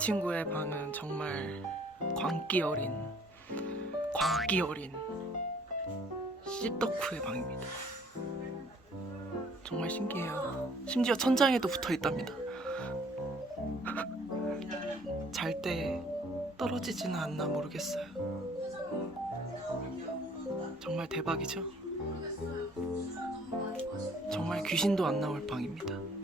친구의 방은 정말 광기 어린 광기 어린 씹덕후의 방입니다. 정말 신기해요. 심지어 천장에도 붙어 있답니다. 잘 때 떨어지지는 않나 모르겠어요. 정말 대박이죠? 정말 귀신도 안 나올 방입니다.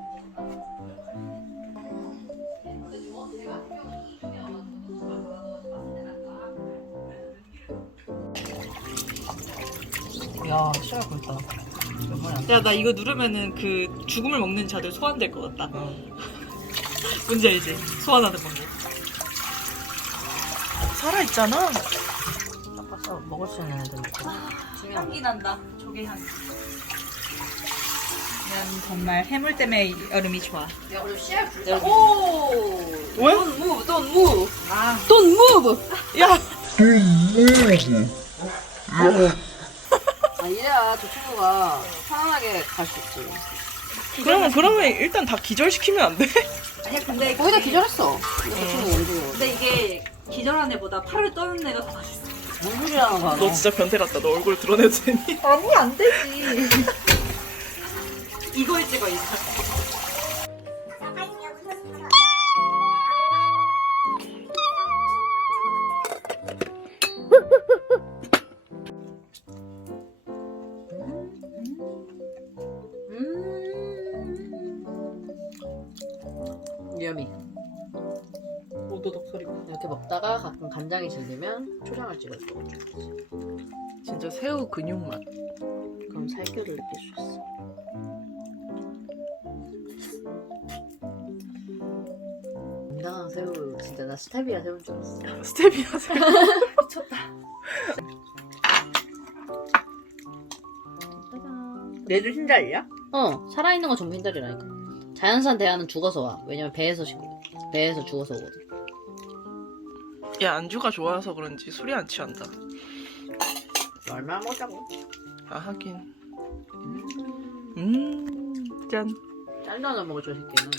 야, 시야 굵다. 야, 나 이거 누르면은 그 죽음을 먹는 자들 소환될 것 같다. 뭔지 알지? 소환하는 방법. 살아있잖아. 빡빡 먹을 수 있는 애들 있고. 중요한 향기 난다. 조개 향기. 난 정말 해물 때문에 여름이 좋아. 야, 그리고 씨알 굵다. 오! 왜? Don't move, don't move. 아, Don't move! 야! 아, 이래야 저 친구가 편안하게 갈 수 있지. 그러면, 그러면 일단 다 기절시키면 안 돼? 아니, 근데. 거기다 그게- 기절했어. 근데 저 친구 움직여. 근데 이게 기절한 애보다 팔을 떠는 애가 더 맛있어. 뭔 소리 하는 거야, 너 진짜 변태 같다. 너 얼굴 드러내도 되니? 아니, 안 되지. 이걸 찍어, 이거. 음. 여미. 오도독 소리가. 이렇게 먹다가 가끔 간장이 질리면 초장을 찍어줘. 진짜 새우 근육 맛. 그럼 살결을 느낄 수 있어. 건강한 새우, 진짜 나 스테비아 새우인 줄 알았어. 스테비아 새우. 미쳤다. 짜잔. 얘도 흰자리야? 어, 살아있는 건 전부 흰다리라니까. 자연산 대하는 죽어서 와. 왜냐면 배에서 식- 배에서 죽어서 오거든. 야, 안주가 좋아서 그런지 술이 안 취한다. 얼마나 먹자고. 아, 하긴. 음, 짠. 짤도 하나 먹어줘, 새끼는.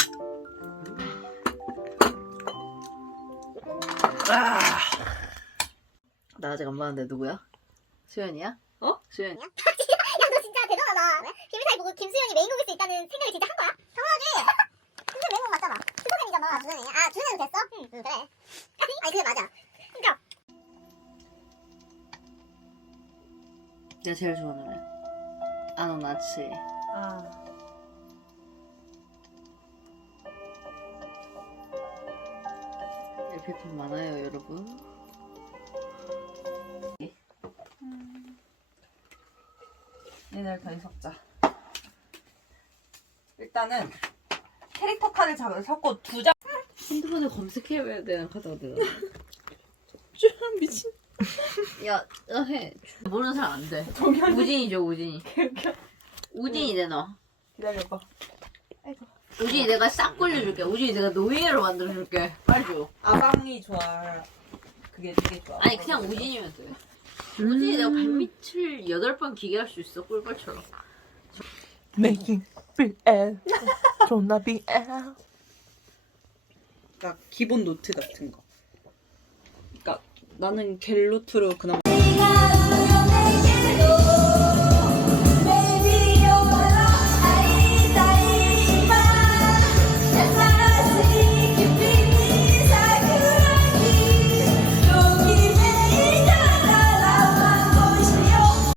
아, 나 아직 안 봤는데 누구야? 수연이야? 어? 수연이. 야, 너 진짜 대단하다. 김희사이 보고 김수현이 메인곡일 수 있다는 생각을 진짜 한 거야? 당연하지. 김수현 메인곡 맞잖아. 수석현이잖아, 주현이. 아, 주현이는 됐어? 응, 응, 그래. 아니, 그게 맞아. 그니까. 내가 제일 좋아하는 노래. 아노 나치. 아. 에피폰 많아요, 여러분. 얘네를 더 섞자. 일단은 캐릭터 카드 잡아 섞고 두 장. 핸드폰에 검색해야 되는 카드가 되나? 미친. 야, 야, 해. 모르는 사람 안 돼. 우진이죠, 우진이. 우진이 내놔. 기다려봐. 우진이 내가 싹 굴려줄게. 우진이 내가 노예로 만들어줄게. 빨리 줘. 아방이 좋아. 그게 되게 좋아. 아니, 그냥 우진이면 돼. 우진이 내가 발밑을 여덟 번 기게 할수 있어, 꿀벌처럼. Making BL. 존나 BL. 그러니까 기본 노트 같은 거. 그러니까 나는 갤로트로 그나마